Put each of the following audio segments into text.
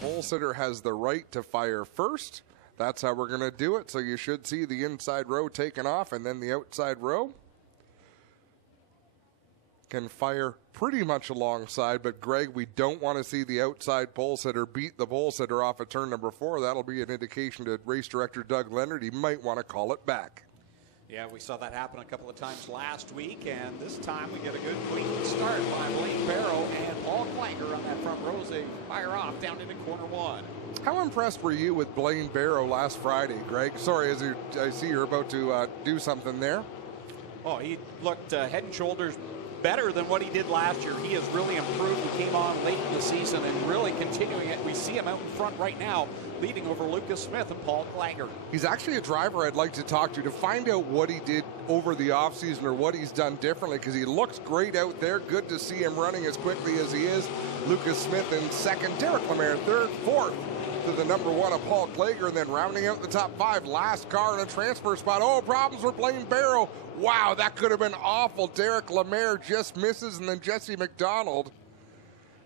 pole sitter has the right to fire first. That's how we're going to do it. So you should see the inside row taken off, and then the outside row can fire pretty much alongside. But Greg, we don't want to see the outside pole sitter beat the pole sitter off at turn number 4. That'll be an indication to race director Doug Leonard he might want to call it back. Yeah, we saw that happen a couple of times last week, and this time we get a good clean start by Blaine Barrow and Paul Clanger on that front row. They fire off down into corner 1. How impressed were you with Blaine Barrow last Friday, Greg? Sorry, I see you're about to do something there. Oh, he looked head and shoulders better than what he did last year. He has really improved. He came on late in the season and really continuing it. We see him out in front right now, leading over Lucas Smith and Paul Clanger. He's actually a driver I'd like to talk to find out what he did over the offseason or what he's done differently, because he looks great out there. Good to see him running as quickly as he is. Lucas Smith in second, Derek Lemaire third, fourth to the number 1 of Paul Clager, and then rounding out the top 5, last car in a transfer spot. Oh, problems for Blaine Barrow. Wow, that could have been awful. Derek Lemaire just misses, and then Jesse McDonald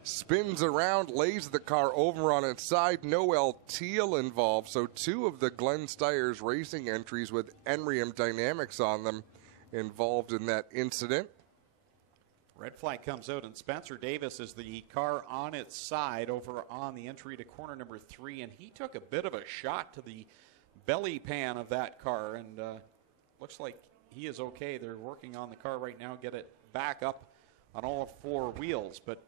spins around, lays the car over on its side. Noel Teal involved, so 2 of the Glenn Styres racing entries with Enrium Dynamics on them involved in that incident. Red flag comes out, and Spencer Davis is the car on its side over on the entry to corner number 3, and he took a bit of a shot to the belly pan of that car, and looks like he is okay. They're working on the car right now, get it back up on all 4 wheels, but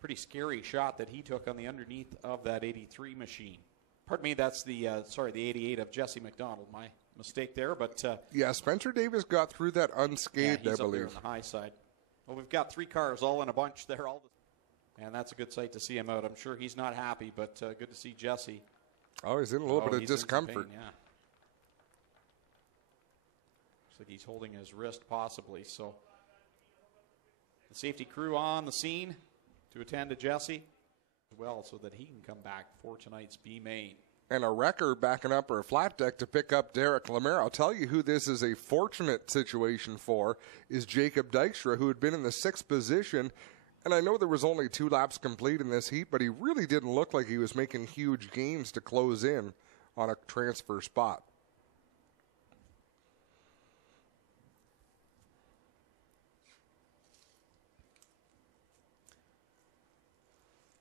pretty scary shot that he took on the underneath of that 83 machine. Pardon me, that's the 88 of Jesse McDonald. My mistake there, but yeah, Spencer Davis got through that unscathed, yeah, he's I believe. up there on the high side. Well, we've got 3 cars all in a bunch there, and that's a good sight to see him out. I'm sure he's not happy, but good to see Jesse. Oh, he's in a little bit of discomfort. Pain, yeah. Looks like he's holding his wrist possibly. So the safety crew on the scene to attend to Jesse as well, so that he can come back for tonight's B main. And a wrecker backing up or a flat deck to pick up Derek Lemaire. I'll tell you who this is a fortunate situation for is Jacob Dykstra, who had been in the 6th position. And I know there was only 2 laps complete in this heat, but he really didn't look like he was making huge gains to close in on a transfer spot.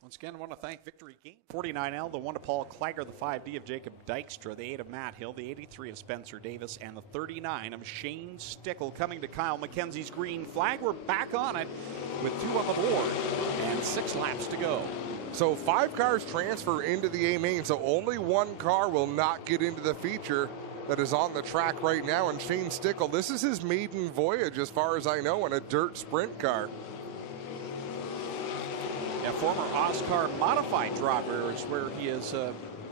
Once again, I want to thank Victory Game 49L, the 1 of Paul Clager, the 5D of Jacob Dykstra, the 8 of Matt Hill, the 83 of Spencer Davis, and the 39 of Shane Stickle coming to Kyle McKenzie's green flag. We're back on it with 2 on the board and 6 laps to go. So 5 cars transfer into the A main, so only 1 car will not get into the feature that is on the track right now. And Shane Stickle, this is his maiden voyage, as far as I know, in a dirt sprint car. A former Oscar modified driver is where he has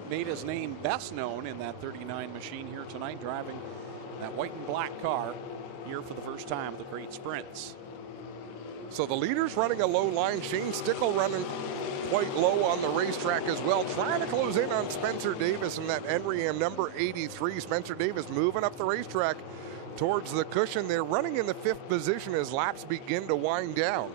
made his name best known in that 39 machine here tonight, driving that white and black car here for the first time at the Great Sprints. So the leader's running a low line. Shane Stickle running quite low on the racetrack as well, trying to close in on Spencer Davis in that Enriam number 83. Spencer Davis moving up the racetrack towards the cushion. They're running in the 5th position as laps begin to wind down.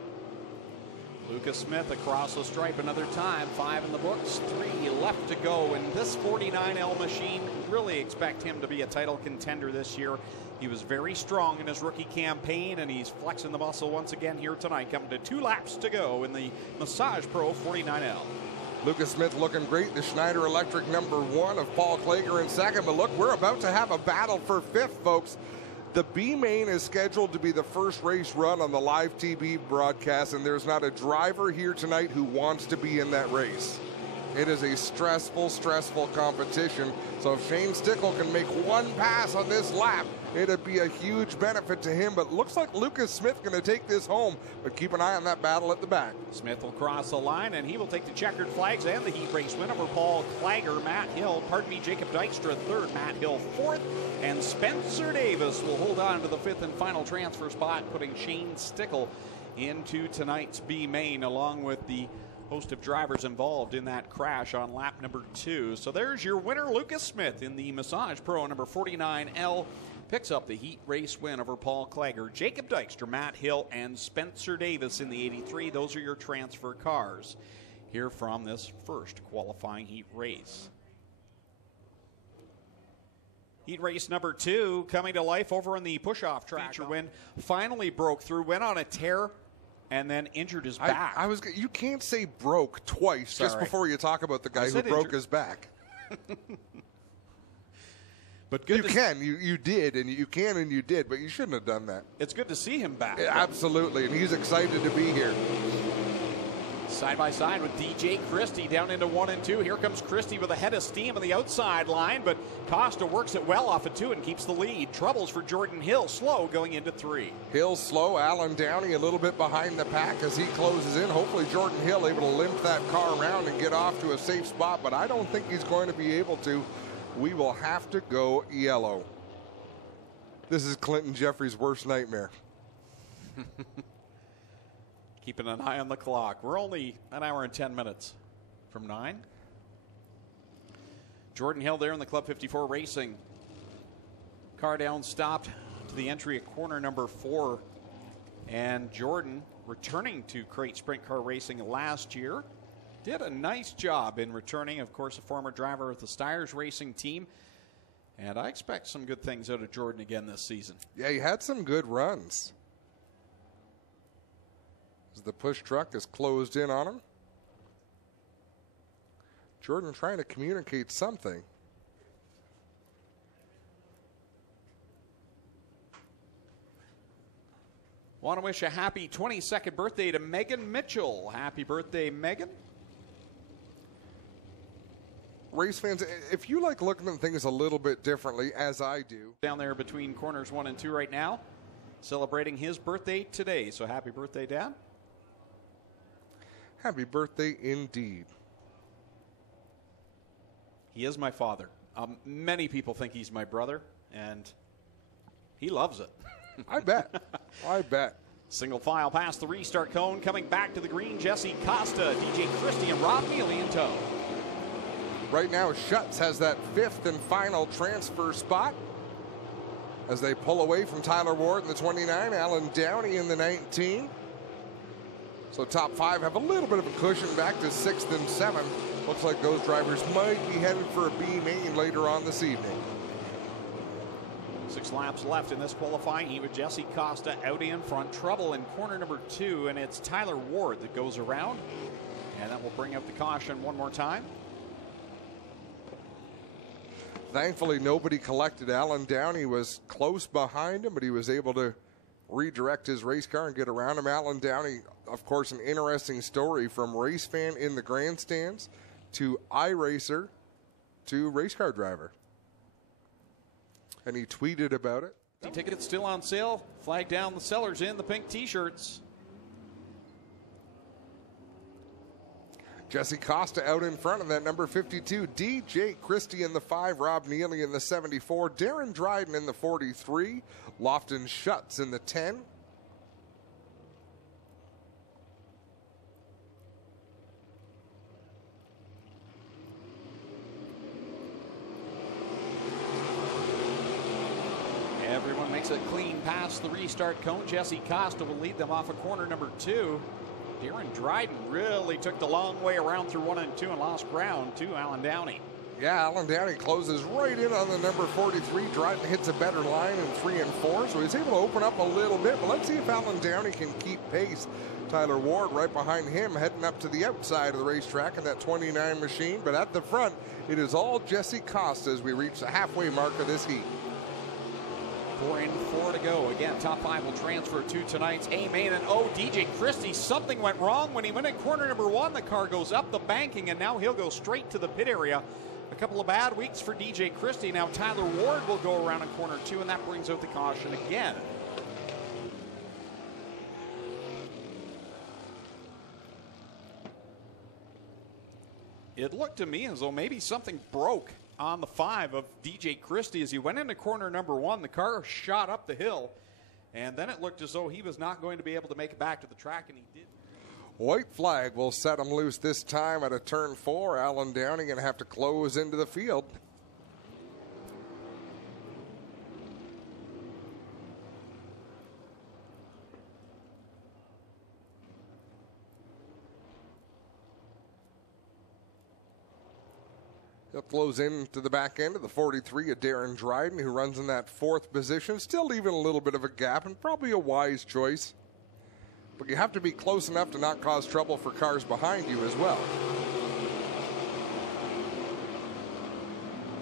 Lucas Smith across the stripe another time. 5 in the books, 3 left to go. And this 49L machine, really expect him to be a title contender this year. He was very strong in his rookie campaign, and he's flexing the muscle once again here tonight, coming to 2 laps to go in the Massage Pro 49L. Lucas Smith looking great. The Schneider Electric number 1 of Paul Clager in second. But look, we're about to have a battle for 5th, folks. The B main is scheduled to be the first race run on the live TV broadcast, and there's not a driver here tonight who wants to be in that race. It is a stressful, stressful competition. So if Shane Stickle can make 1 pass on this lap, it'd be a huge benefit to him. But looks like Lucas Smith going to take this home. But keep an eye on that battle at the back. Smith will cross the line, and he will take the checkered flags and the heat race win over Paul Clager, Jacob Dykstra third, Matt Hill fourth, and Spencer Davis will hold on to the 5th and final transfer spot, putting Shane Stickle into tonight's B main, along with the host of drivers involved in that crash on lap number 2. So there's your winner, Lucas Smith, in the Massage Pro number 49L. Picks up the heat race win over Paul Clager, Jacob Dykstra, Matt Hill, and Spencer Davis in the 83. Those are your transfer cars. here from this first qualifying heat race. Heat race number 2 coming to life over on the push-off track. Feature win, finally broke through, went on a tear, and then injured his back. You can't say broke twice just before you talk about the guy who broke his back. But good. You did, and you can, and you did, but you shouldn't have done that. It's good to see him back. Yeah, absolutely, and he's excited to be here. Side by side with DJ Christie down into 1 and 2. Here comes Christie with a head of steam on the outside line, but Costa works it well off of 2 and keeps the lead. Troubles for Jordan Hill, slow going into 3. Hill slow. Alan Downey a little bit behind the pack as he closes in. Hopefully Jordan Hill able to limp that car around and get off to a safe spot, but I don't think he's going to be able to. We will have to go yellow. This is Clinton Jeffrey's worst nightmare. Keeping an eye on the clock. We're only an hour and 10 minutes from 9. Jordan Hill there in the Club 54 Racing. Car down stopped to the entry at corner number 4. And Jordan, returning to Crate Sprint Car Racing last year, did a nice job in returning. Of course, a former driver with the Styres Racing team. And I expect some good things out of Jordan again this season. Yeah, he had some good runs. As the push truck is closed in on him. Jordan trying to communicate something. Want to wish a happy 22nd birthday to Megan Mitchell. Happy birthday, Megan. Race fans, if you like looking at things a little bit differently, as I do. Down there between corners 1 and 2 right now, celebrating his birthday today. So happy birthday, Dad. Happy birthday indeed. He is my father. Many people think he's my brother, and he loves it. I bet. I bet. Single file past the restart cone, coming back to the green, Jesse Costa, DJ Christie, and Rob Neely in tow. Right now, Schutz has that 5th and final transfer spot as they pull away from Tyler Ward in the 29, Alan Downey in the 19. So top 5 have a little bit of a cushion back to 6th and 7th. Looks like those drivers might be headed for a B main later on this evening. 6 laps left in this qualifying heat with Jesse Costa out in front. Trouble in corner number 2, and it's Tyler Ward that goes around. And that will bring up the caution one more time. Thankfully, nobody collected. Alan Downey was close behind him, but he was able to redirect his race car and get around him. Alan Downey, of course, an interesting story from race fan in the grandstands to iRacer to race car driver. And he tweeted about it. Tickets still on sale. Flag down the sellers in the pink t-shirts. Jesse Costa out in front of that number 52. DJ Christie in the 5. Rob Neely in the 74. Darren Dryden in the 43. Lofton Schutz in the 10. Everyone makes a clean pass the restart cone. Jesse Costa will lead them off of corner number 2. Darren Dryden really took the long way around through 1 and 2 and lost ground to Alan Downey. Yeah, Alan Downey closes right in on the number 43. Dryden hits a better line in 3 and 4, so he's able to open up a little bit. But let's see if Alan Downey can keep pace. Tyler Ward right behind him, heading up to the outside of the racetrack in that 29 machine. But at the front, it is all Jesse Costa as we reach the halfway mark of this heat. 4 and 4 to go. Again, top 5 will transfer to tonight's A main. And DJ Christie, something went wrong when he went in corner number 1. The car goes up the banking, and now he'll go straight to the pit area. A couple of bad weeks for DJ Christie. Now Tyler Ward will go around in corner 2, and that brings out the caution again. It looked to me as though maybe something broke on the 5 of DJ Christie as he went into corner number 1. The car shot up the hill, and then it looked as though he was not going to be able to make it back to the track, and he did. White flag will set him loose this time at a turn 4. Alan Downey going to have to close into the field. He'll close into the back end of the 43 of Darren Dryden, who runs in that 4th position. Still leaving a little bit of a gap, and probably a wise choice. But you have to be close enough to not cause trouble for cars behind you as well.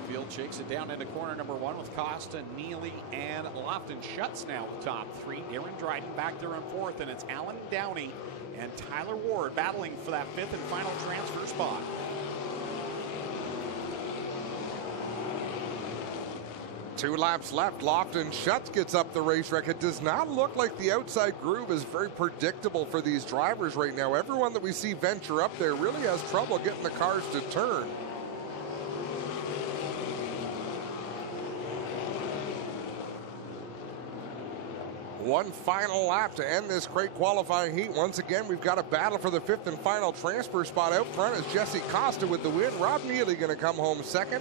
Field shakes it down into corner number 1 with Costa, Neely, and Lofton Schutz now at the top 3. Darren Dryden back there in 4th, and it's Alan Downey and Tyler Ward battling for that 5th and final transfer spot. Two laps left. Lofton Schutz gets up the racetrack. It does not look like the outside groove is very predictable for these drivers right now. Everyone that we see venture up there really has trouble getting the cars to turn. One final lap to end this great qualifying heat. Once again, we've got a battle for the 5th and final transfer spot. Out front is Jesse Costa with the win. Rob Neely going to come home 2nd.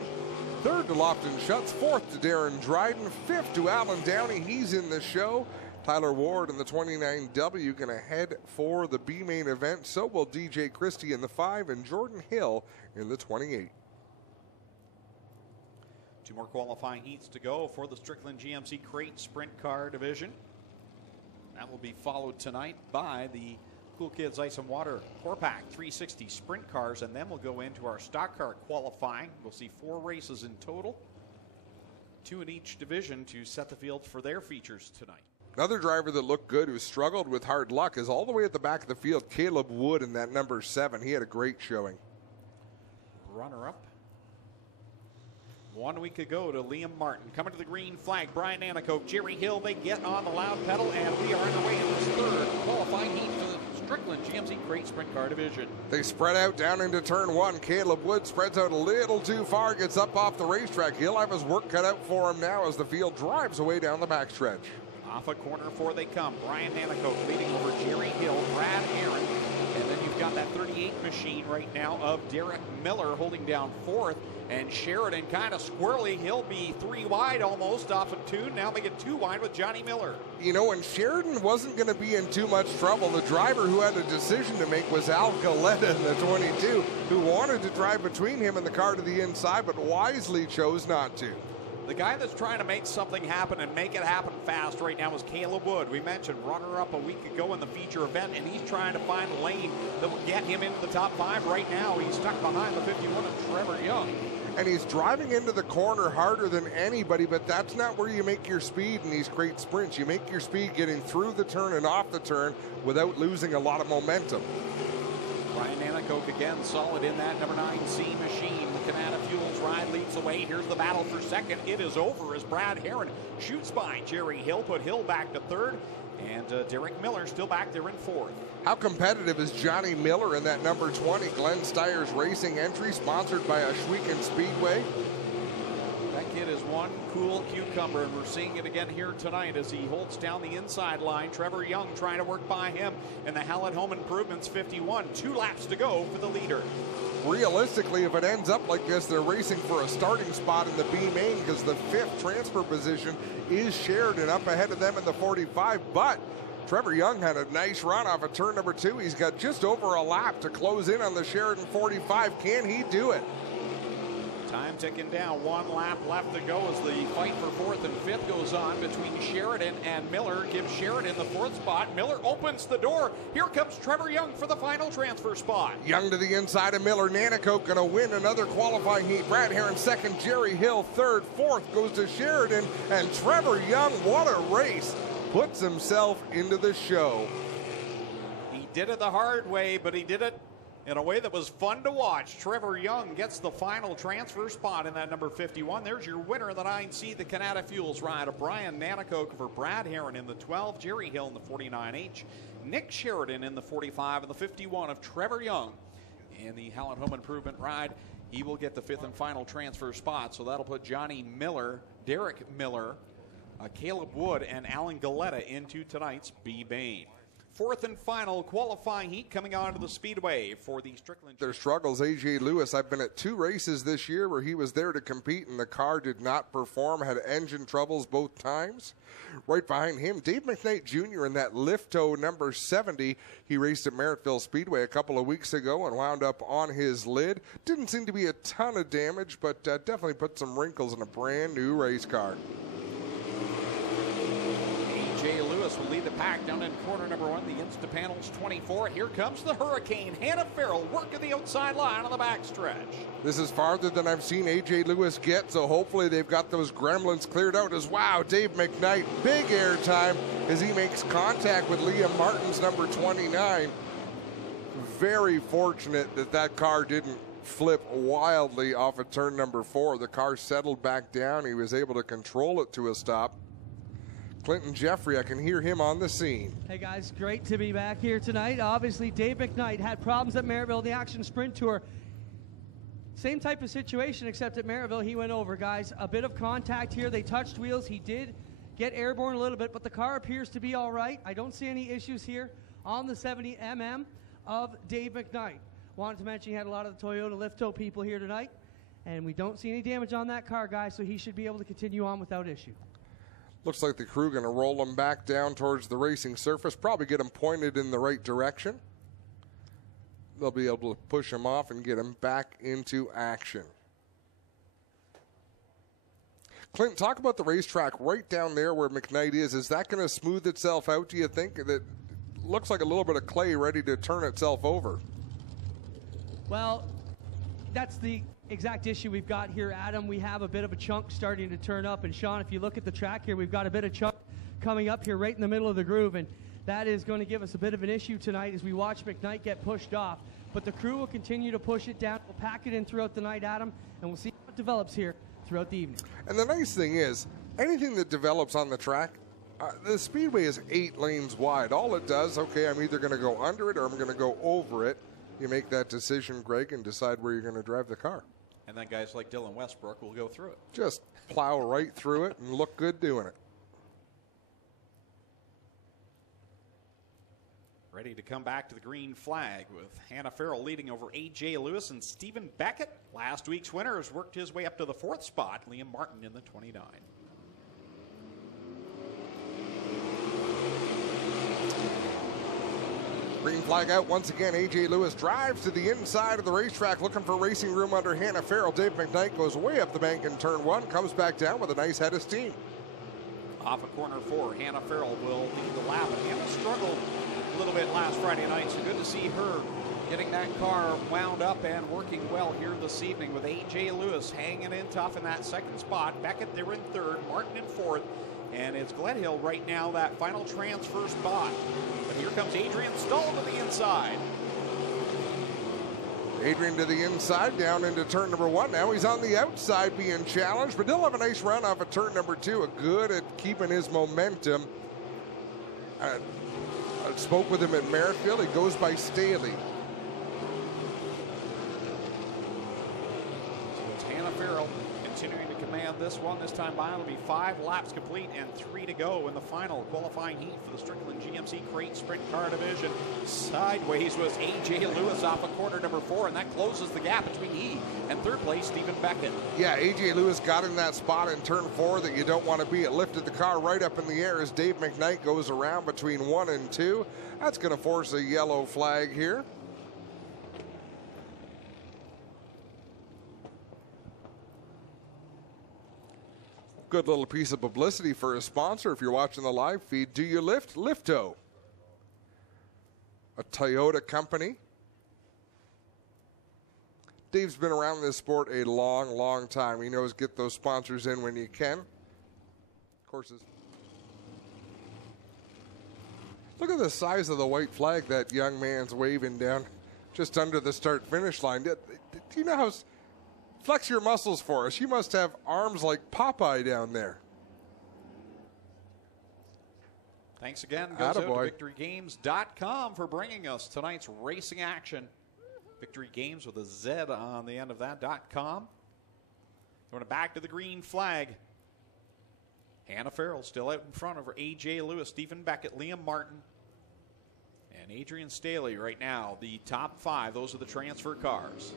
3rd to Lofton Schutz. 4th to Darren Dryden. 5th to Alan Downey. He's in the show. Tyler Ward in the 29W going to head for the B main event. So will DJ Christie in the 5 and Jordan Hill in the 28. 2 more qualifying heats to go for the Strickland GMC Crate Sprint Car division. That will be followed tonight by the Cool Kids Ice and Water 4-pack 360 sprint cars, and then we'll go into our stock car qualifying. We'll see 4 races in total, 2 in each division to set the field for their features tonight. Another driver that looked good, who struggled with hard luck, is all the way at the back of the field, Caleb Wood in that number 7. He had a great showing. Runner-up 1 week ago to Liam Martin. Coming to the green flag, Brian Anacoke, Jerry Hill, they get on the loud pedal, and we are underway in this 3rd qualifying heat for the Strickland GMC Crate Sprint Car division. They spread out down into turn 1. Caleb Wood spreads out a little too far, gets up off the racetrack. He'll have his work cut out for him now as the field drives away down the backstretch. Off of corner 4 they come. Brian Anacoke leading over Jerry Hill, Brad Aaron, and then you've got that 38 machine right now of Derek Miller holding down 4th. And Sheridan kind of squirrely. He'll be 3 wide almost off of 2. Now they get 2 wide with Johnny Miller. You know, when Sheridan wasn't going to be in too much trouble, the driver who had a decision to make was Al Galetta in the 22, who wanted to drive between him and the car to the inside, but wisely chose not to. The guy that's trying to make something happen and make it happen fast right now is Caleb Wood. We mentioned runner-up a week ago in the feature event, and he's trying to find a lane that will get him into the top 5 right now. He's stuck behind the 51 of Trevor Young. And he's driving into the corner harder than anybody, but that's not where you make your speed in these great sprints. You make your speed getting through the turn and off the turn without losing a lot of momentum. Brian Anacoke again solid in that number 9C machine. The Canada Fuels ride leads the way. Here's the battle for 2nd. It is over as Brad Heron shoots by Jerry Hill, put Hill back to 3rd, and Derek Miller still back there in 4th. How competitive is Johnny Miller in that number 20 dmstyres Racing entry, sponsored by Ashwegan Speedway? That kid is one cool cucumber, and we're seeing it again here tonight as he holds down the inside line. Trevor Young trying to work by him in the Hallett Home Improvements 51. 2 laps to go for the leader. Realistically, if it ends up like this, they're racing for a starting spot in the B main because the 5th transfer position is Sheridan up ahead of them in the 45, but Trevor Young had a nice run off of turn number 2. He's got just over a lap to close in on the Sheridan 45. Can he do it? Time ticking down. 1 lap left to go as the fight for 4th and 5th goes on between Sheridan and Miller. Gives Sheridan the 4th spot. Miller opens the door. Here comes Trevor Young for the final transfer spot. Young to the inside of Miller. Anacoke going to win another qualifying heat. Brad Heron 2nd, Jerry Hill 3rd, 4th goes to Sheridan, and Trevor Young, what a race, puts himself into the show. He did it the hard way, but he did it in a way that was fun to watch. Trevor Young gets the final transfer spot in that number 51. There's your winner of the 9C, the Canada Fuels ride of Brian Anacoke for Brad Heron in the 12, Jerry Hill in the 49H, Nick Sheridan in the 45, and the 51 of Trevor Young in the Hallett Home Improvement ride. He will get the 5th and final transfer spot, so that'll put Johnny Miller, Derek Miller, Caleb Wood, and Alan Galetta into tonight's B-Main. Fourth and final qualifying heat coming onto the speedway for the Strickland. Their struggles, AJ Lewis. I've been at 2 races this year where he was there to compete and the car did not perform, had engine troubles both times. Right behind him, Dave McKnight Jr. in that Lifto number 70. He raced at Merrittville Speedway a couple of weeks ago and wound up on his lid. Didn't seem to be a ton of damage, but definitely put some wrinkles in a brand new race car. A.J. Lewis will lead the pack down in corner number 1, the Instapanels 24. Here comes the Hurricane. Hannah Farrell working the outside line on the backstretch. This is farther than I've seen A.J. Lewis get, so hopefully they've got those gremlins cleared out as wow. Dave McKnight, big air time as he makes contact with Liam Martin's number 29. Very fortunate that that car didn't flip wildly off of turn number 4. The car settled back down. He was able to control it to a stop. Clinton Jeffrey, I can hear him on the scene. Hey guys, great to be back here tonight. Obviously, Dave McKnight had problems at Merrittville, the Action Sprint Tour. Same type of situation, except at Merrittville, he went over, guys. A bit of contact here. They touched wheels. He did get airborne a little bit, but the car appears to be all right. I don't see any issues here on the 70mm of Dave McKnight. Wanted to mention he had a lot of the Toyota Lifto people here tonight, and we don't see any damage on that car, guys, so he should be able to continue on without issue. Looks like the crew going to roll him back down towards the racing surface, probably get him pointed in the right direction. They'll be able to push him off and get him back into action. Clint, talk about the racetrack right down there where McKnight is. Is that going to smooth itself out, do you think? That looks like a little bit of clay ready to turn itself over. Well, that's the exact issue we've got here, Adam. We have a bit of a chunk starting to turn up, and Sean, if you look at the track here, we've got a bit of chunk coming up here right in the middle of the groove, and that is going to give us a bit of an issue tonight as we watch McKnight get pushed off. But the crew will continue to push it down. We'll pack it in throughout the night, Adam, and we'll see what develops here throughout the evening. And the nice thing is, anything that develops on the track, the speedway is 8 lanes wide. All it does, okay, I'm either going to go under it or I'm going to go over it. You make that decision, Greg, and decide where you're going to drive the car. And then guys like Dylan Westbrook will go through it. Just plow right through it and look good doing it. Ready to come back to the green flag with Hannah Farrell leading over A.J. Lewis and Stephen Beckett. Last week's winner has worked his way up to the 4th spot. Liam Martin in the 29. Green flag out once again. A.J. Lewis drives to the inside of the racetrack looking for racing room under Hannah Farrell. Dave McKnight goes way up the bank in turn 1, comes back down with a nice head of steam. Off of corner 4, Hannah Farrell will lead the lap. And Hannah struggled a little bit last Friday night, so good to see her getting that car wound up and working well here this evening with A.J. Lewis hanging in tough in that 2nd spot. Beckett there in 3rd, Martin in 4th. And it's Glenhill right now, that final transfer spot. But here comes Adrian Stoll to the inside. Adrian to the inside, down into turn number 1. Now he's on the outside being challenged, but he'll have a nice run off of turn number 2. Good at keeping his momentum. I spoke with him at Merrittville. He goes by Staley. So it's Hannah Farrell continuing to command this one. This time by it'll be 5 laps complete and 3 to go in the final qualifying heat for the Strickland GMC Crate Sprint Car Division. Sideways was A.J. Lewis off of corner number 4, and that closes the gap between he and 3rd place Stephen Beckett. Yeah, A.J. Lewis got in that spot in turn 4 that you don't want to be. It lifted the car right up in the air as Dave McKnight goes around between 1 and 2. That's going to force a yellow flag here. Good little piece of publicity for a sponsor if you're watching the live feed. Do you lift? Lifto. A Toyota company. Dave's been around this sport a long, long time. He knows get those sponsors in when you can. Of course, look at the size of the white flag that young man's waving down just under the start-finish line. Do you know how... Flex your muscles for us. You must have arms like Popeye down there. Thanks again. Goes out to VictoryGames.com for bringing us tonight's racing action. Victory Games with a Z on the end of that, .com. Going back to the green flag. Hannah Farrell still out in front of her. A.J. Lewis, Stephen Beckett, Liam Martin. And Adrian Staley right now, the top 5. Those are the transfer cars.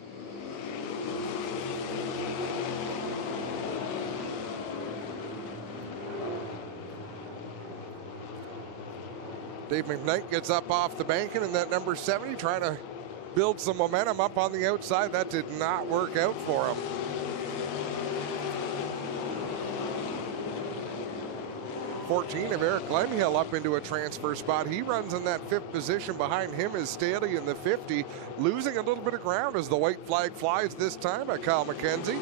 Dave McKnight gets up off the banking, and that number 70 trying to build some momentum up on the outside. That did not work out for him. '14 of Eric Glenhill up into a transfer spot. He runs in that 5th position. Behind him is Staley in the 50, losing a little bit of ground as the white flag flies this time by Kyle McKenzie.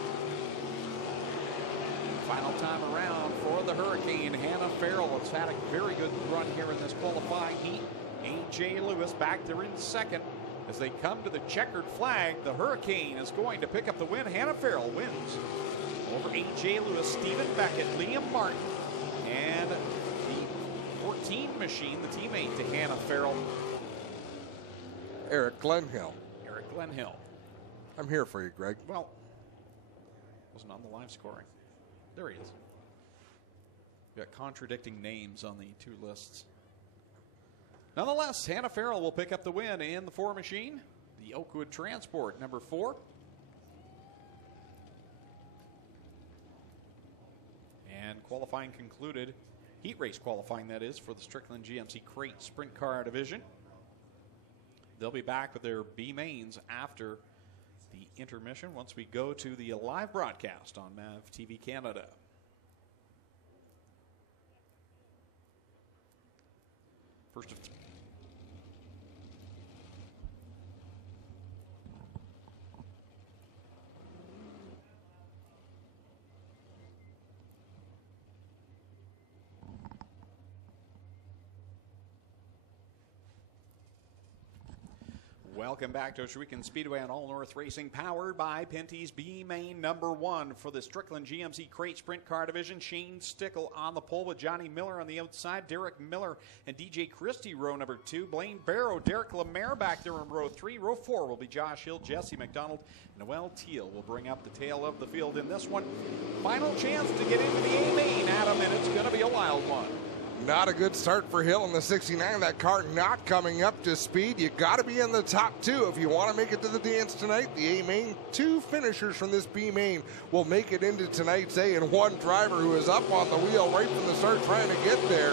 Final time around for the Hurricane. Hannah Farrell has had a very good run here in this qualifying heat. A.J. Lewis back there in 2nd. As they come to the checkered flag, the Hurricane is going to pick up the win. Hannah Farrell wins over A.J. Lewis, Stephen Beckett, Liam Martin, and the 14 machine, the teammate to Hannah Farrell, Eric Glenhill. Eric Glenhill. I'm here for you, Greg. Well, wasn't on the live scoring. There he is. We got contradicting names on the 2 lists. Nonetheless, Hannah Farrell will pick up the win in the 4 machine. The Oakwood Transport, number 4. And qualifying concluded. Heat race qualifying, that is, for the Strickland GMC Crate Sprint Car Division. They'll be back with their B mains after the intermission once we go to the live broadcast on MAV TV Canada. First of Welcome back to Ohsweken Speedway on All North Racing, powered by Pinty's B Main number 1 for the Strickland GMC Crate Sprint Car Division. Shane Stickle on the pole with Johnny Miller on the outside. Derek Miller and DJ Christie row number 2. Blaine Barrow, Derek Lemaire back there in row 3. Row 4 will be Josh Hill, Jesse McDonald, Noel Teal will bring up the tail of the field in this one. Final chance to get into the A Main, Adam, and it's going to be a wild one. Not a good start for Hill in the 69. That car not coming up to speed. You got to be in the top 2 if you want to make it to the dance tonight. The A main, 2 finishers from this B main will make it into tonight's A, and 1 driver who is up on the wheel right from the start trying to get there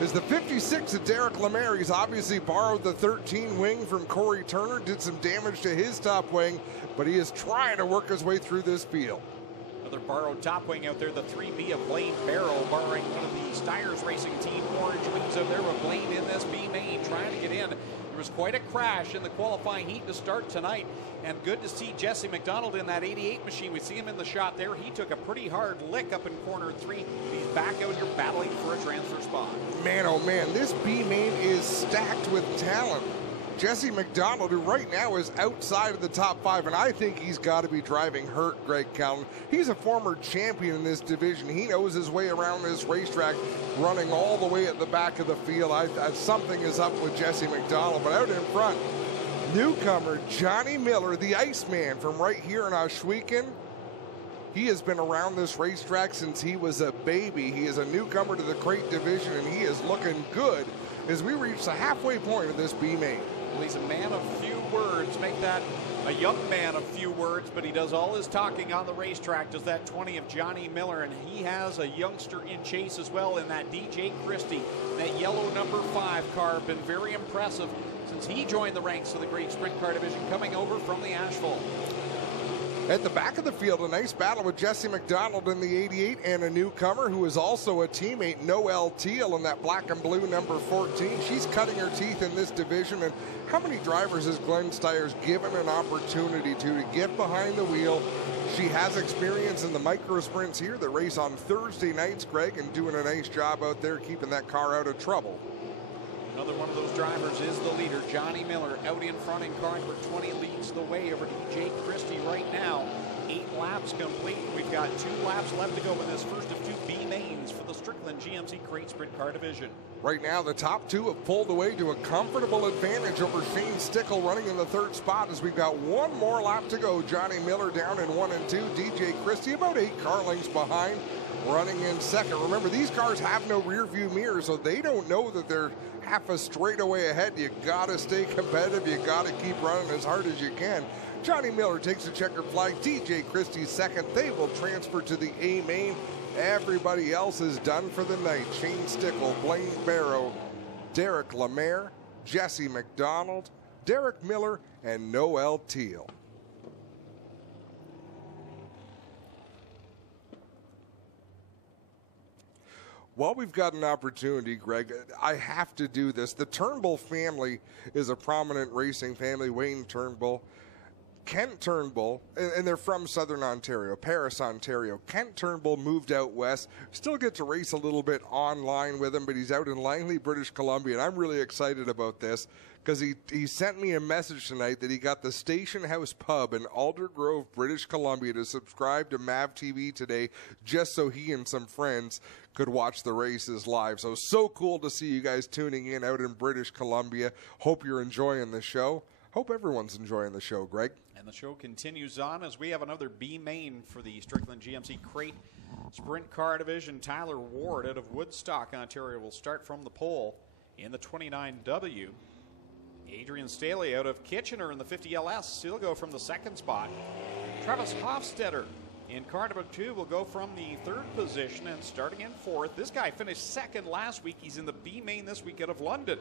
is the 56 of Derek Lemaire. He's obviously borrowed the 13 wing from Corey Turner, did some damage to his top wing, but he is trying to work his way through this field. Another borrowed top wing out there, the 3B of Blaine Barrow, borrowing one of the Styres Racing Team orange wings out there with Blaine in this B main trying to get in. There was quite a crash in the qualifying heat to start tonight, and good to see Jesse McDonald in that 88 machine. We see him in the shot there. He took a pretty hard lick up in corner 3. He's back out here battling for a transfer spot. Man, oh man, this B main is stacked with talent. Jesse McDonald, who right now is outside of the top 5, and I think he's got to be driving hurt, Greg Callan. He's a former champion in this division. He knows his way around this racetrack, running all the way at the back of the field. Something is up with Jesse McDonald, but out in front, newcomer Johnny Miller, the Iceman from right here in Ohsweken. He has been around this racetrack since he was a baby. He is a newcomer to the crate division, and he is looking good as we reach the halfway point of this B main. Well, he's a man of few words. Make that a young man of few words, but he does all his talking on the racetrack. Does that 20 of Johnny Miller, and he has a youngster in chase as well in that DJ Christie. That yellow number 5 car, been very impressive since he joined the ranks of the Great Sprint Car Division, coming over from the asphalt. At the back of the field, a nice battle with Jesse McDonald in the 88 and a newcomer who is also a teammate, Noel Teal, in that black and blue number 14. She's cutting her teeth in this division, and how many drivers has Glenn Styres given an opportunity to get behind the wheel? She has experience in the micro sprints here that race on Thursday nights, Greg, and doing a nice job out there keeping that car out of trouble. Another one of those drivers is the leader, Johnny Miller, out in front in car number 20, leads the way over to DJ Christie right now. 8 laps complete. We've got 2 laps left to go in this first of 2 B mains for the Strickland GMC Crate Sprint Car Division. Right now, the top 2 have pulled away to a comfortable advantage over Shane Stickle running in the 3rd spot as we've got 1 more lap to go. Johnny Miller down in 1 and 2. DJ Christie about 8 car lengths behind. running in second. Remember, these cars have no rear view mirror, so they don't know that they're half a straightaway ahead. You gotta stay competitive. You gotta keep running as hard as you can. Johnny Miller takes the checkered flag. DJ Christie second. They will transfer to the A main. Everybody else is done for the night. Shane Stickle, Blaine Barrow, Derek Lemaire, Jesse McDonald, Derek Miller, and Noel Teal. While we've got an opportunity, Greg, I have to do this. The Turnbull family is a prominent racing family. Wayne Turnbull, Kent Turnbull, and they're from Southern Ontario, Paris, Ontario. Kent Turnbull moved out west. Still get to race a little bit online with him, but he's out in Langley, British Columbia, and I'm really excited about this because he sent me a message tonight that he got the Station House Pub in Aldergrove, British Columbia to subscribe to MAV TV today just so he and some friends could watch the races live. So cool to see you guys tuning in out in British Columbia. Hope you're enjoying the show. Hope everyone's enjoying the show, Greg. And the show continues on as we have another B main for the Strickland GMC Crate Sprint Car Division. Tyler Ward out of Woodstock, Ontario will start from the pole in the 29W. Adrian Staley out of Kitchener in the 50LS. He'll go from the second spot. Travis Hofstetter in car number 2 will go from the third position and starting in fourth. This guy finished second last week. He's in the B main this week out of London.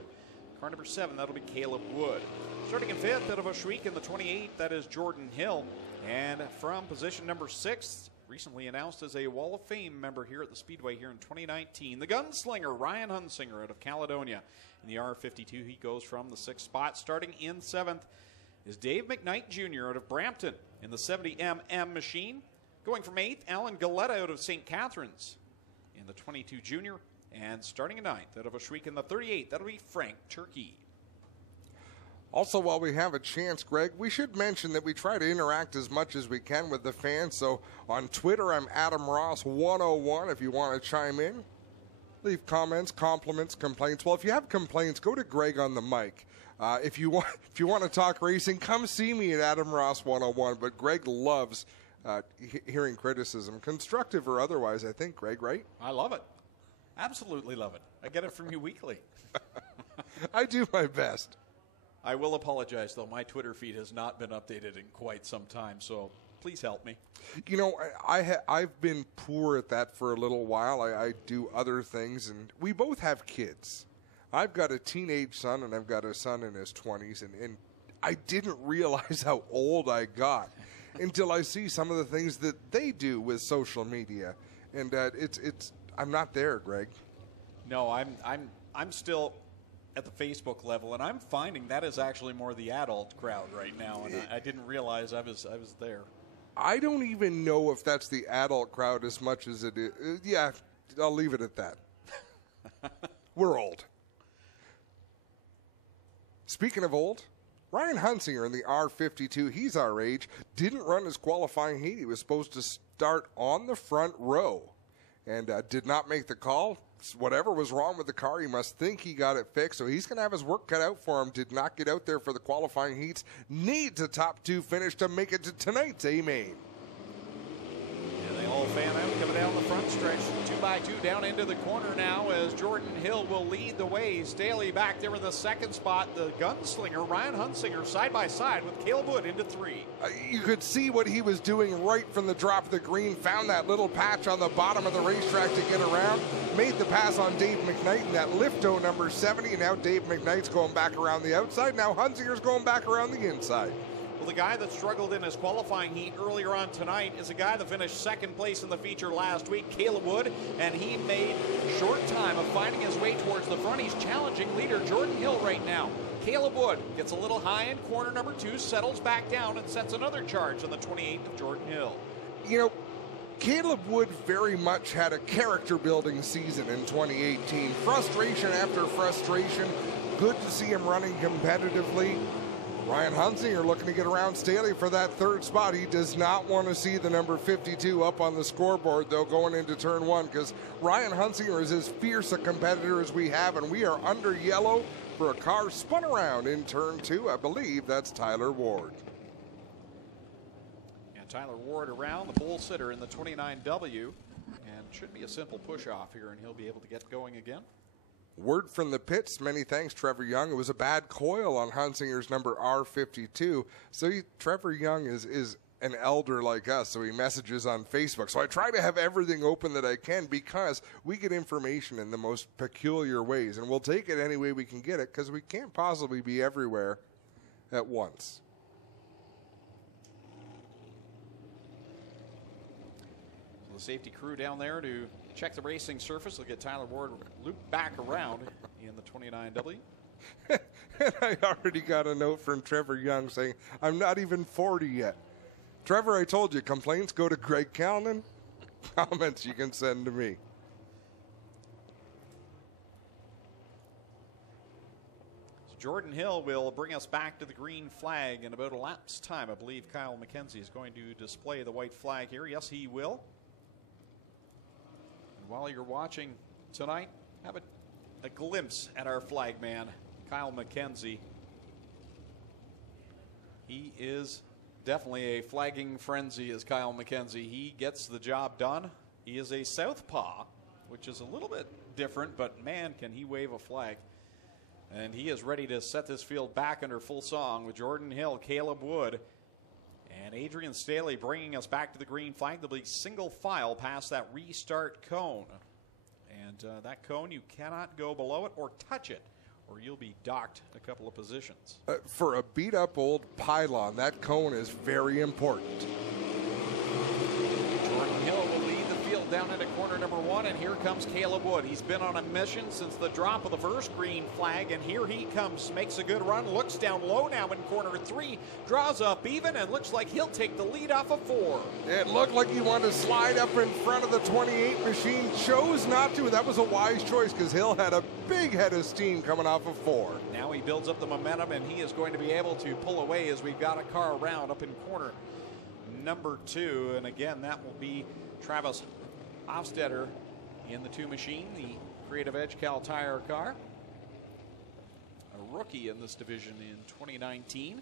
Car number 7, that'll be Caleb Wood. Starting in 5th out of Oshweek in the 28, that is Jordan Hill. And from position number 6, recently announced as a Wall of Fame member here at the Speedway here in 2019, the gunslinger Ryan Hunsinger out of Caledonia. In the R52, he goes from the 6th spot. Starting in 7th is Dave McKnight Jr. out of Brampton in the 70MM machine. Going from 8th, Alan Galetta out of St. Catharines in the 22 Junior. And starting in 9th, out of Oshweek in the 38, that'll be Frank Turkey. Also, while we have a chance, Greg, we should mention that we try to interact as much as we can with the fans. So on Twitter, I'm Adam Ross 101 if you want to chime in. Leave comments, compliments, complaints. Well, if you have complaints, go to Greg on the mic. If you want to talk racing, come see me at Adam Ross 101. But Greg loves hearing criticism, constructive or otherwise, I think, Greg, right? I love it. Absolutely love it. I get it from you weekly. I do my best. I will apologize, though. My Twitter feed has not been updated in quite some time, so please help me. You know, I've been poor at that for a little while. I do other things, and we both have kids. I've got a teenage son, and I've got a son in his 20s, and I didn't realize how old I got until I see some of the things that they do with social media, and I'm not there, Greg. No, I'm still at the Facebook level, and I'm finding that is actually more the adult crowd right now, and I didn't realize I was there. I don't even know if that's the adult crowd as much as it is. Yeah, I'll leave it at that. We're old. Speaking of old, Ryan Hunsinger in the R52, he's our age, didn't run his qualifying heat. He was supposed to start on the front row and did not make the call. Whatever was wrong with the car, he must think he got it fixed, so he's going to have his work cut out for him. Did not get out there for the qualifying heats. Needs a top 2 finish to make it to tonight's A-main. And they all fan out coming down the front stretch. 2x2 down into the corner now as Jordan Hill will lead the way. Staley back there in the second spot. The gunslinger, Ryan Hunsinger, side by side with Caleb Wood into 3. You could see what he was doing right from the drop of the green. Found that little patch on the bottom of the racetrack to get around. Made the pass on Dave McKnight in that lifto number 70. And now Dave McKnight's going back around the outside. Now Hunsinger's going back around the inside. Well, the guy that struggled in his qualifying heat earlier on tonight is a guy that finished second place in the feature last week, Caleb Wood, and he made short time of finding his way towards the front. He's challenging leader Jordan Hill right now. Caleb Wood gets a little high in corner number 2, settles back down, and sets another charge on the 28th of Jordan Hill. You know, Caleb Wood very much had a character-building season in 2018. Frustration after frustration. Good to see him running competitively. Ryan Hunsinger looking to get around Staley for that third spot. He does not want to see the number 52 up on the scoreboard, though, going into turn 1, because Ryan Hunsinger is as fierce a competitor as we have, and we are under yellow for a car spun around in turn 2. I believe that's Tyler Ward. And Tyler Ward around the pole sitter in the 29W. And Should be a simple push-off here, and he'll be able to get going again. Word from the pits. Many thanks, Trevor Young. It was a bad coil on Hunsinger's number R52. So Trevor Young is an elder like us, so he messages on Facebook. So I try to have everything open that I can because we get information in the most peculiar ways, and we'll take it any way we can get it because we can't possibly be everywhere at once. So the safety crew down there to check the racing surface. They'll get Tyler Ward looped back around in the 29W. And I already got a note from Trevor Young saying, I'm not even 40 yet. Trevor, I told you, complaints go to Greg Callinan. Comments you can send to me. So Jordan Hill will bring us back to the green flag in about a lap's time. I believe Kyle McKenzie is going to display the white flag here. Yes, he will. And while you're watching tonight, have a glimpse at our flag man, Kyle McKenzie. He is definitely a flagging frenzy, as Kyle McKenzie. He gets the job done. He is a southpaw, which is a little bit different, but man, can he wave a flag. And he is ready to set this field back under full song with Jordan Hill, Caleb Wood, and Adrian Staley bringing us back to the green flag. There'll be single file past that restart cone. And that cone, you cannot go below it or touch it, or you'll be docked a couple of positions. For a beat-up old pylon, that cone is very important. Jordan Hill will lead the field down into corner number 1, and here comes Caleb Wood. He's been on a mission since the drop of the first green flag, and here he comes. Makes a good run, looks down low now in corner 3, draws up even, and looks like he'll take the lead off of 4. It looked like he wanted to slide up in front of the 28 machine, chose not to. That was a wise choice because Hill had a big head of steam coming off of 4. Now he builds up the momentum, and he is going to be able to pull away as we've got a car around up in corner number 2. And again, that will be Travis Hofstetter in the 2 machine, the Creative Edge Cal Tire car. A rookie in this division in 2019.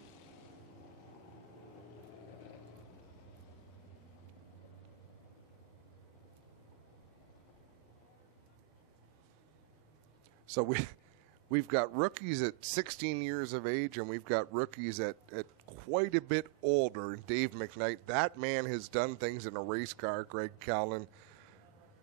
So we've got rookies at 16 years of age, and we've got rookies at quite a bit older. And Dave McKnight, that man has done things in a race car. Greg Callinan,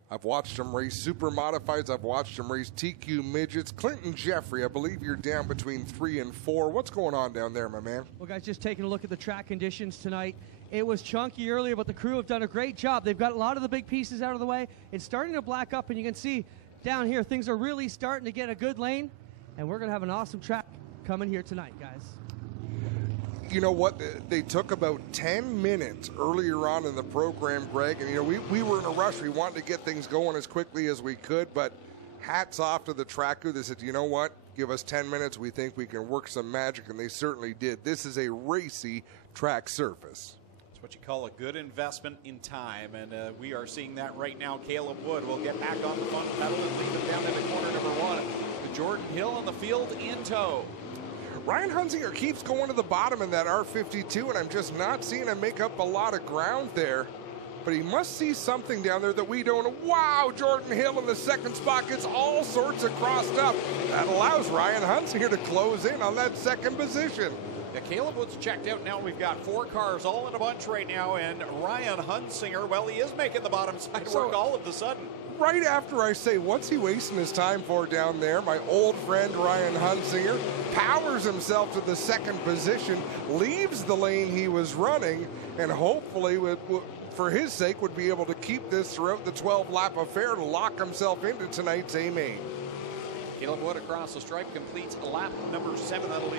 I've watched him race super modifieds. I've watched him race TQ midgets. Clinton Jeffrey, I believe you're down between 3 and 4. What's going on down there, my man? Well, guys, just taking a look at the track conditions tonight. It was chunky earlier, but the crew have done a great job. They've got a lot of the big pieces out of the way. It's starting to black up, and you can see down here things are really starting to get a good lane, and we're going to have an awesome track coming here tonight, guys. You know what? They took about 10 minutes earlier on in the program, Greg, and, you know, we were in a rush. We wanted to get things going as quickly as we could, but hats off to the track crew. They said, you know what? Give us 10 minutes. We think we can work some magic, and they certainly did. This is a racy track surface. It's what you call a good investment in time, and we are seeing that right now. Caleb Wood will get back on the front pedal and lead it down into corner number 1. With Jordan Hill on the field in tow. Ryan Hunsinger keeps going to the bottom in that R52, and I'm just not seeing him make up a lot of ground there. But he must see something down there that we don't. Wow, Jordan Hill in the second spot gets all sorts of crossed up. That allows Ryan Hunsinger to close in on that second position. Yeah, Caleb Wood's checked out now. We've got 4 cars all in a bunch right now, and Ryan Hunsinger, well, he is making the bottom side work all of a sudden. Right after I say, what's he wasting his time for down there? My old friend Ryan Hunsinger powers himself to the second position, leaves the lane he was running, and hopefully, for his sake, would be able to keep this throughout the 12-lap affair to lock himself into tonight's A-main. Caleb Wood across the stripe completes lap number 7. That'll be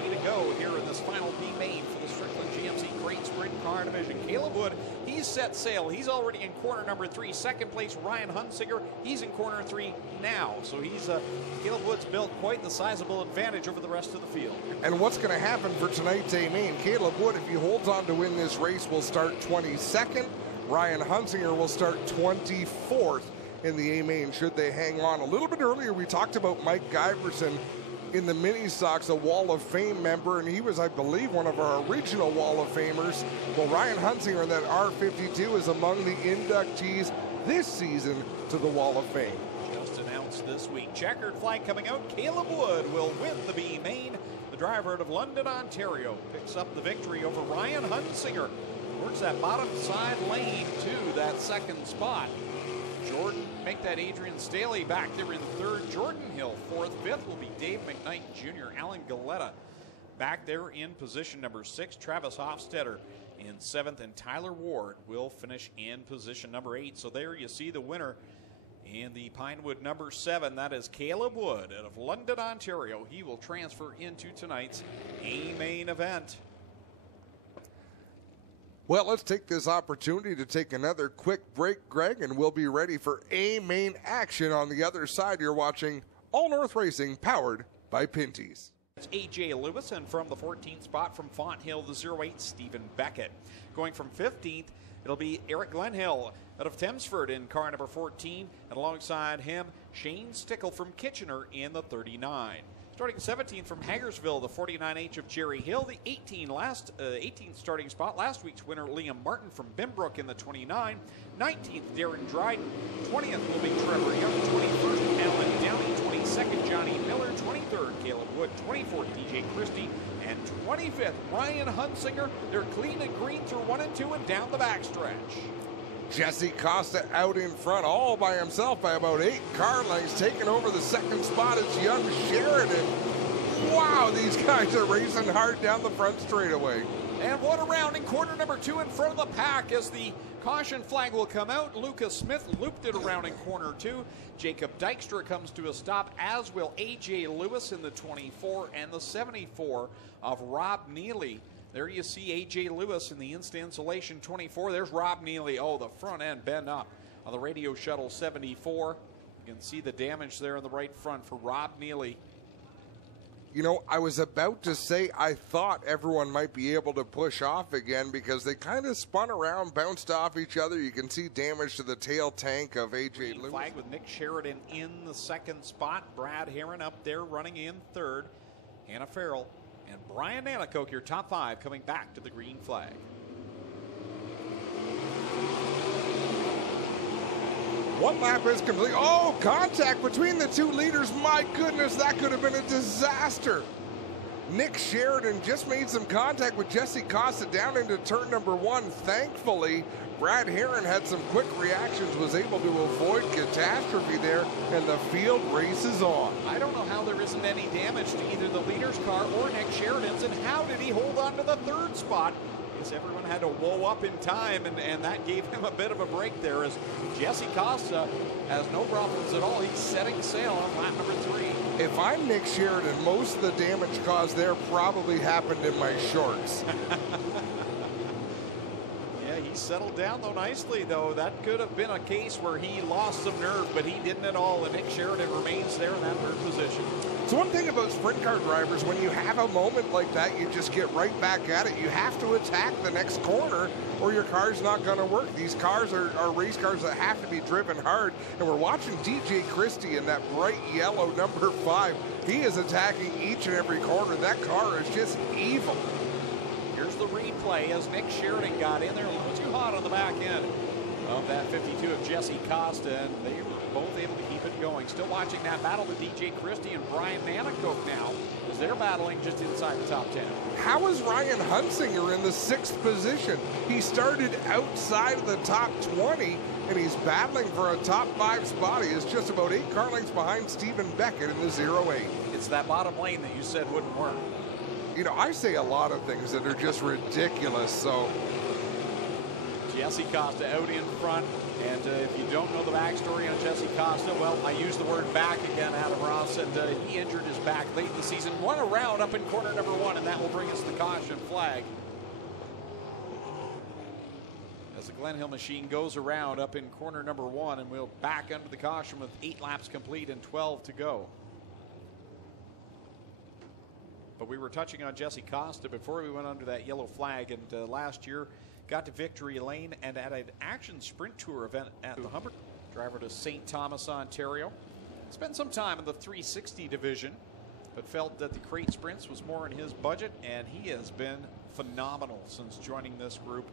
3 to go here in this final B-main for the Strickland GMC Great Sprint Car Division. Caleb Wood, he's set sail. He's already in corner number 3. Second place, Ryan Hunsinger. He's in corner 3 now. So Caleb Wood's built quite the sizable advantage over the rest of the field. And what's going to happen for tonight's A-main? Caleb Wood, if he holds on to win this race, will start 22nd. Ryan Hunsinger will start 24th. In the A-main, should they hang on. A little bit earlier, we talked about Mike Giverson in the Mini Stocks, a Wall of Fame member, and he was, I believe, one of our original Wall of Famers. Well, Ryan Hunsinger in that R52 is among the inductees this season to the Wall of Fame. Just announced this week. Checkered flag coming out. Caleb Wood will win the B main. The driver out of London, Ontario, picks up the victory over Ryan Hunsinger. Works that bottom side lane to that second spot. Jordan make that Adrian Staley back there in third. Jordan Hill fourth. Fifth will be Dave McKnight Jr. Alan Galetta back there in position number 6. Travis Hofstetter in 7th, and Tyler Ward will finish in position number 8. So there you see the winner in the Pinewood number 7. That is Caleb Wood out of London, Ontario. He will transfer into tonight's A-main event. Well, let's take this opportunity to take another quick break, Greg, and we'll be ready for A-main action on the other side. You're watching All North Racing, powered by Pinty's. It's A.J. Lewis, and from the 14th spot from Fonthill, the 08, Stephen Beckett. Going from 15th, it'll be Eric Glenhill out of Thamesford in car number 14, and alongside him, Shane Stickle from Kitchener in the 39. Starting 17th from Hagersville, the 49H of Jerry Hill, the 18th starting spot, last week's winner Liam Martin from Bimbrook in the 29. 19th, Darren Dryden. 20th will be Trevor Young. 21st, Alan Downey. 22nd, Johnny Miller. 23rd, Caleb Wood. 24th, DJ Christie. And 25th, Ryan Hunsinger. They're clean and green through 1 and 2 and down the backstretch. Jesse Costa out in front all by himself by about 8 car lengths. Taking over the second spot is young Sheridan. Wow, these guys are racing hard down the front straightaway. And what a round in corner number 2 in front of the pack as the caution flag will come out. Lucas Smith looped it around in corner 2. Jacob Dykstra comes to a stop, as will A.J. Lewis in the 24 and the 74 of Rob Neely. There you see A.J. Lewis in the Insta Insulation 24. There's Rob Neely. Oh, the front end bent up on the Radio Shuttle 74. You can see the damage there in the right front for Rob Neely. You know, I was about to say I thought everyone might be able to push off again because they kind of spun around, bounced off each other. You can see damage to the tail tank of A.J. Lewis. Flag with Nick Sheridan in the second spot. Brad Heron up there running in third. Hannah Farrell and Brian Nanakoke, your top 5, coming back to the green flag. One lap is complete. Oh, contact between the two leaders. My goodness, that could have been a disaster. Nick Sheridan just made some contact with Jesse Costa down into turn number 1. Thankfully, Brad Heron had some quick reactions, was able to avoid catastrophe there, and the field races on. I don't know how there isn't any damage to either the leader's car or Nick Sheridan's, and how did he hold on to the third spot? Because everyone had to whoa up in time, and that gave him a bit of a break there, as Jesse Costa has no problems at all. He's setting sail on lap number 3. If I'm Nick Sheridan, most of the damage caused there probably happened in my shorts. He settled down though nicely, though. That could have been a case where he lost some nerve, but he didn't at all, and Nick Sheridan remains there in that third position. So one thing about sprint car drivers, when you have a moment like that, you just get right back at it. You have to attack the next corner or your car's not going to work. These cars are race cars that have to be driven hard, and we're watching DJ Christie in that bright yellow number 5. He is attacking each and every corner. That car is just evil. Here's the replay as Nick Sheridan got in there a little too hot on the back end of that 52 of Jesse Costa, and they were both able to keep it going. Still watching that battle with DJ Christie and Brian Nanakoke now, as they're battling just inside the top 10. How is Ryan Hunsinger in the 6th position? He started outside of the top 20, and he's battling for a top 5 spot. He is just about 8 car lengths behind Stephen Beckett in the 08. It's that bottom lane that you said wouldn't work. You know, I say a lot of things that are just ridiculous, so. Jesse Costa out in front, and if you don't know the backstory on Jesse Costa, well, I use the word back again, Adam Ross, and he injured his back late in the season. Won a round up in corner number 1, and that will bring us the caution flag. As the Glen Hill machine goes around up in corner number 1, and we'll back under the caution with 8 laps complete and 12 to go. But we were touching on Jesse Costa before we went under that yellow flag, and last year got to victory lane and at an action sprint tour event at the Humber. Driver to St. Thomas, Ontario. Spent some time in the 360 division, but felt that the crate sprints was more in his budget, and he has been phenomenal since joining this group.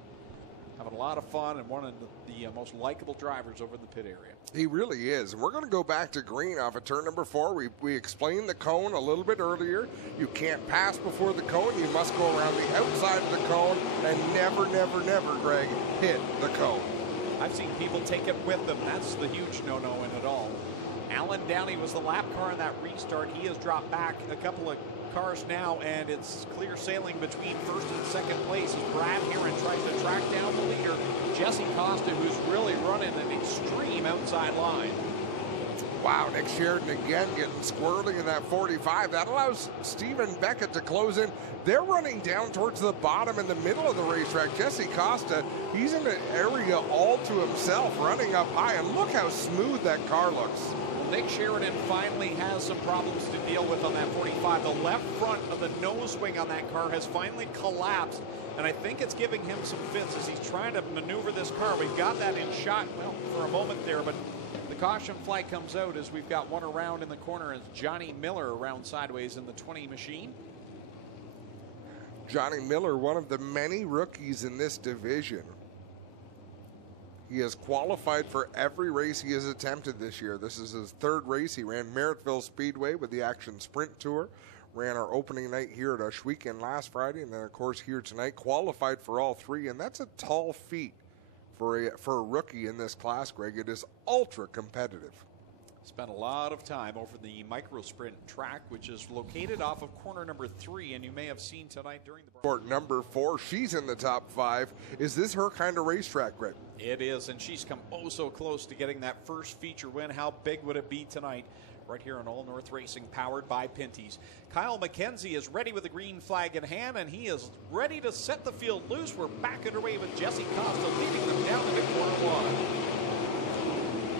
Having a lot of fun and one of the most likable drivers over in the pit area. He really is. And we're going to go back to green off of turn number 4. We explained the cone a little bit earlier. You can't pass before the cone. You must go around the outside of the cone and never, never, never, Greg, hit the cone. I've seen people take it with them. That's the huge no-no in it all. Alan Downey was the lap car in that restart. He has dropped back a couple of cars now, and it's clear sailing between first and second place as Brad Herron tries to track down the leader, Jesse Costa, who's really running an extreme outside line. Wow, Nick Sheridan again getting squirrely in that 45. That allows Stephen Beckett to close in. They're running down towards the bottom in the middle of the racetrack. Jesse Costa, he's in an area all to himself, running up high, and look how smooth that car looks. Nick Sheridan finally has some problems to deal with on that 45. The left front of the nose wing on that car has finally collapsed, and I think it's giving him some fits as he's trying to maneuver this car. We've got that in shot, well, for a moment there, but the caution flag comes out as we've got one around in the corner as Johnny Miller around sideways in the 20 machine. Johnny Miller, one of the many rookies in this division. He has qualified for every race he has attempted this year. This is his 3rd race. He ran Merrittville Speedway with the Action Sprint Tour, ran our opening night here at Ashweekend last Friday, and then, of course, here tonight. Qualified for all 3, and that's a tall feat for a rookie in this class, Greg. It is ultra competitive. Spent a lot of time over the micro sprint track, which is located off of corner number 3, and you may have seen tonight during the Sport number 4, she's in the top 5. Is this her kind of racetrack, Greg? It is, and she's come oh so close to getting that first feature win. How big would it be tonight? Right here on All North Racing, powered by Pinty's. Kyle McKenzie is ready with the green flag in hand, and he is ready to set the field loose. We're back underway with Jesse Costa leading them down to corner 1.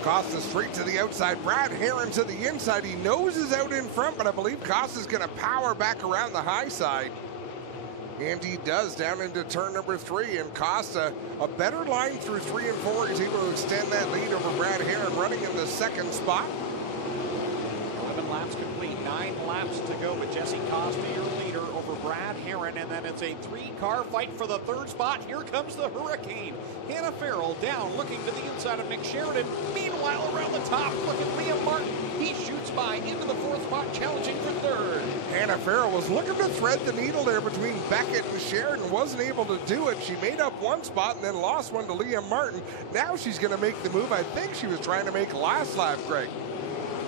Costa straight to the outside. Brad Herron to the inside. He noses out in front, but I believe Costa's going to power back around the high side. And he does down into turn number 3. And Costa, a better line through 3 and 4. He's able to extend that lead over Brad Herron, running in the 2nd spot. 11 laps complete, 9 laps to go with Jesse Costa, your leader, over Brad Herron, and then it's a 3-car fight for the 3rd spot. Here comes the Hurricane. Hannah Farrell down, looking to the inside of Nick Sheridan. Meanwhile, around the top, look at Liam Martin. He shoots by into the 4th spot, challenging for 3rd. Hannah Farrell was looking to thread the needle there between Beckett and Sheridan. Wasn't able to do it. She made up 1 spot and then lost 1 to Liam Martin. Now she's going to make the move I think she was trying to make last lap, Greg.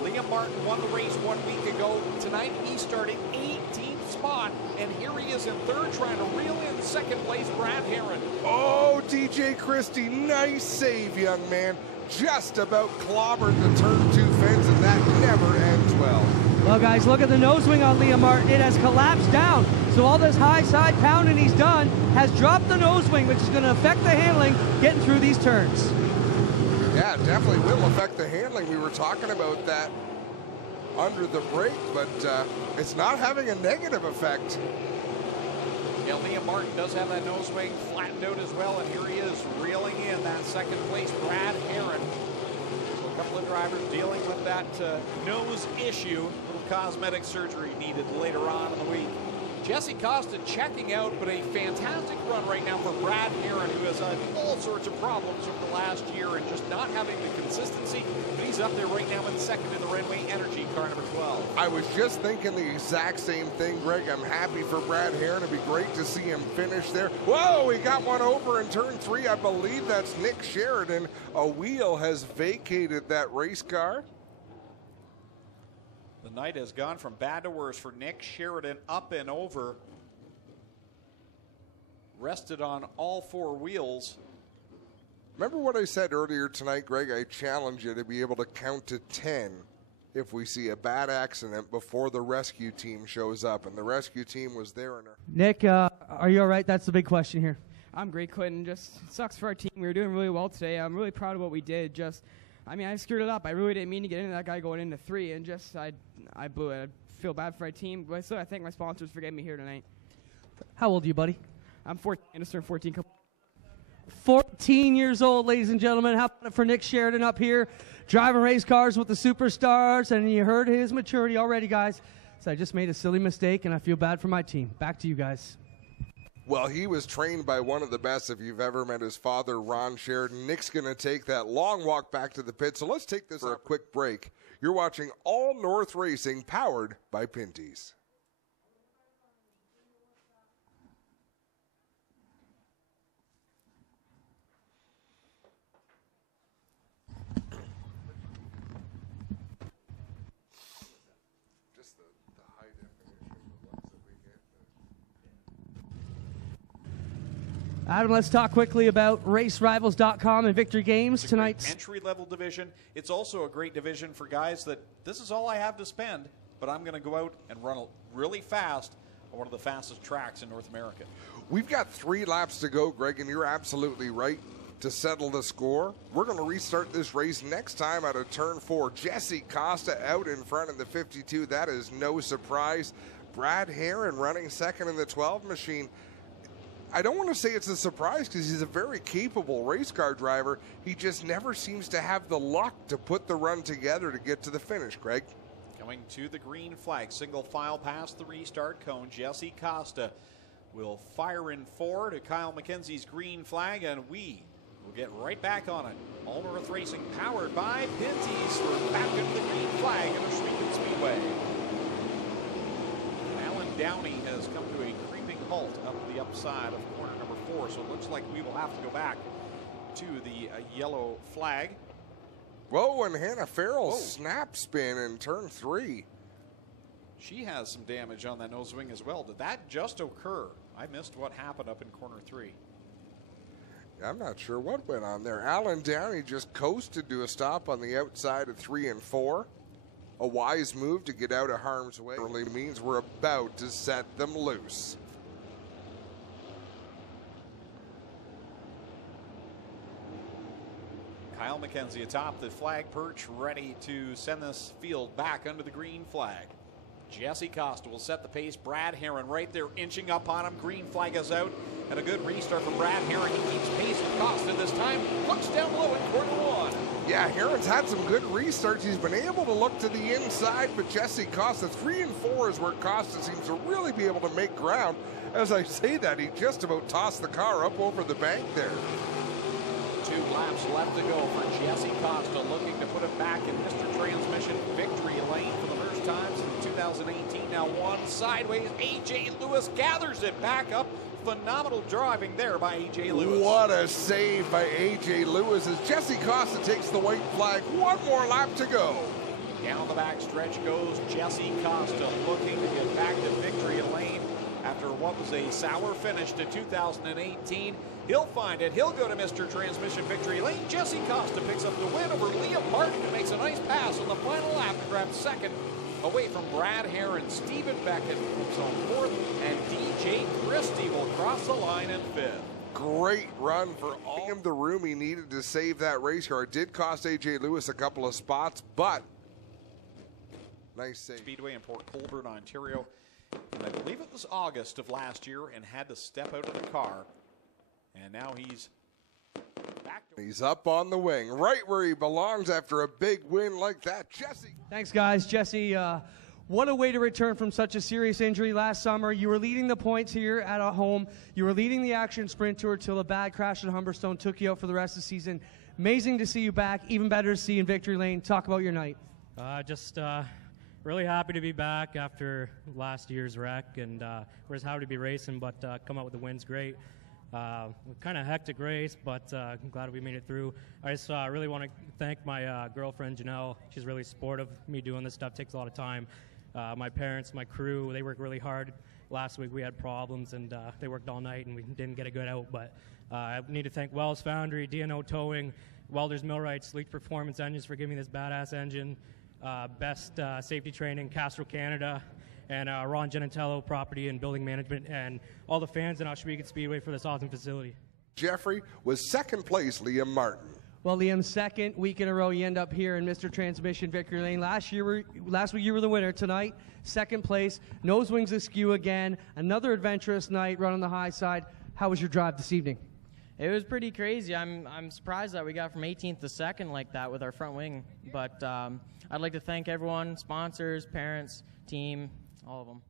Liam Martin won the race 1 week ago. Tonight he started 18th spot, and here he is in 3rd, trying to reel in 2nd place Brad Herron. Oh, DJ Christie, nice save, young man. Just about clobbered the turn 2 fence, and that never ends well. Well, guys, look at the nose wing on Liam Martin. It has collapsed down. So all this high side pounding he's done has dropped the nose wing, which is going to affect the handling getting through these turns. Yeah, it definitely will affect the handling. We were talking about that under the break, but it's not having a negative effect. Yeah, Liam Martin does have that nose wing flattened out as well, and here he is reeling in that 2nd place Brad Herron. So a couple of drivers dealing with that nose issue. A little cosmetic surgery needed later on in the week. Jesse Costa checking out, but a fantastic run right now for Brad Herron, who has had all sorts of problems over the last year and just not having the consistency. But he's up there right now in 2nd in the Redway Energy, car number 12. I was just thinking the exact same thing, Greg. I'm happy for Brad Herron. It'd be great to see him finish there. Whoa, he got one over in turn 3. I believe that's Nick Sheridan. A wheel has vacated that race car. The night has gone from bad to worse for Nick Sheridan, up and over. Rested on all 4 wheels. Remember what I said earlier tonight, Greg? I challenge you to be able to count to 10 if we see a bad accident before the rescue team shows up. And the rescue team was there. Nick, are you all right? That's the big question here. I'm great, Quentin. Just sucks for our team. We were doing really well today. I'm really proud of what we did. I screwed it up. I really didn't mean to get into that guy going into 3, and I blew it. I feel bad for our team, but still I thank my sponsors for getting me here tonight. How old are you, buddy? I'm 14. I just turned 14. 14 years old, ladies and gentlemen. How about it for Nick Sheridan up here, driving race cars with the superstars, and you heard his maturity already, guys. So I just made a silly mistake, and I feel bad for my team. Back to you guys. Well, he was trained by one of the best. If you've ever met his father, Ron Sheridan. Nick's going to take that long walk back to the pit. So let's take this for a quick break. You're watching All North Racing, powered by Pinty's. Adam, let's talk quickly about racerivals.com and Victory Games tonight. Entry-level division. It's also a great division for guys that this is all I have to spend, but I'm going to go out and run really fast on one of the fastest tracks in North America. We've got 3 laps to go, Greg, and you're absolutely right to settle the score. We're going to restart this race next time out of turn 4. Jesse Costa out in front in the 52. That is no surprise. Brad Herron running second in the 12 machine. I don't want to say it's a surprise because he's a very capable race car driver. He just never seems to have the luck to put the run together to get to the finish, Greg. Coming to the green flag, single file past the restart cone. Jesse Costa will fire in 4 to Kyle McKenzie's green flag, and we will get right back on it. All North Racing powered by Pinty's. We're back into the green flag of the Schwingen Speedway. Alan Downey has come to a creeping halt up the upside of corner number 4, so it looks like we will have to go back to the yellow flag. Whoa, and Hannah Farrell snap spin in turn 3. She has some damage on that nose wing as well. Did that just occur? I missed what happened up in corner 3. I'm not sure what went on there. Alan Downey just coasted to a stop on the outside of 3 and 4. A wise move to get out of harm's way. Really means we're about to set them loose. Kyle McKenzie atop the flag perch, ready to send this field back under the green flag. Jesse Costa will set the pace. Brad Herron right there inching up on him. Green flag is out, and a good restart from Brad Herron. He keeps pace with Costa this time. Looks down low in corner 1. Yeah, Herron's had some good restarts. He's been able to look to the inside, but Jesse Costa, 3 and 4 is where Costa seems to really be able to make ground. As I say that, he just about tossed the car up over the bank there. 2 laps left to go for Jesse Costa, looking to put it back in Mr. Transmission victory lane for the first time since 2018. Now one sideways. A.J. Lewis gathers it back up. Phenomenal driving there by A.J. Lewis. What a save by A.J. Lewis as Jesse Costa takes the white flag. 1 more lap to go. Down the back stretch goes Jesse Costa, looking to get back to victory lane after what was a sour finish to 2018. He'll find it. He'll go to Mr. Transmission victory lane. Jesse Costa picks up the win over Liam Martin, who makes a nice pass on the final lap to grab second away from Brad Herron. Stephen Beckett moves on 4th, and DJ Christie will cross the line in 5th. Great run for all of the room he needed to save that race car. It did cost A.J. Lewis a couple of spots, but nice save. Speedway in Port Colborne, Ontario. And I believe it was August of last year, and had to step out of the car. And now he's back. He's up on the wing, right where he belongs after a big win like that. Jesse. Thanks, guys. Jesse, what a way to return from such a serious injury last summer. You were leading the points here at home. You were leading the Action Sprint Tour till a bad crash at Humberstone took you out for the rest of the season. Amazing to see you back. Even better to see you in victory lane. Talk about your night. Just really happy to be back after last year's wreck, and we're just happy to be racing, but come out with the win's great. Kind of hectic race, but I'm glad we made it through. I just really want to thank my girlfriend, Janelle. She's really supportive of me doing this stuff. Takes a lot of time. My parents, my crew, they work really hard. Last week we had problems, and they worked all night, and we didn't get a good out. But I need to thank Wells Foundry, D&O Towing, Welders Millwrights, Leak Performance Engines for giving me this badass engine, Best Safety Training, Castro Canada, and Ron Genitello, Property and Building Management, and all the fans in Oshwegan Speedway for this awesome facility. Jeffrey was second place, Liam Martin. Well, Liam, second week in a row, you end up here in Mr. Transmission victory lane. Last week you were the winner. Tonight, second place. Nose wings askew again. Another adventurous night, run on the high side. How was your drive this evening? It was pretty crazy. I'm surprised that we got from 18th to 2nd like that with our front wing. But I'd like to thank everyone, sponsors, parents, team, all of them.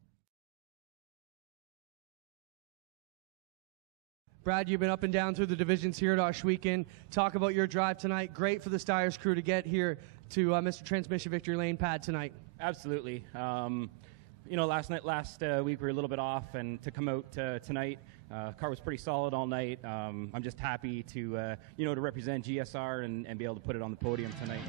Brad, you've been up and down through the divisions here at Oshweekend. Talk about your drive tonight. Great for the Stires crew to get here to Mr. Transmission Victory Lane pad tonight. Absolutely. You know, last week we were a little bit off, and to come out tonight, car was pretty solid all night. I'm just happy to, you know, to represent GSR and be able to put it on the podium tonight.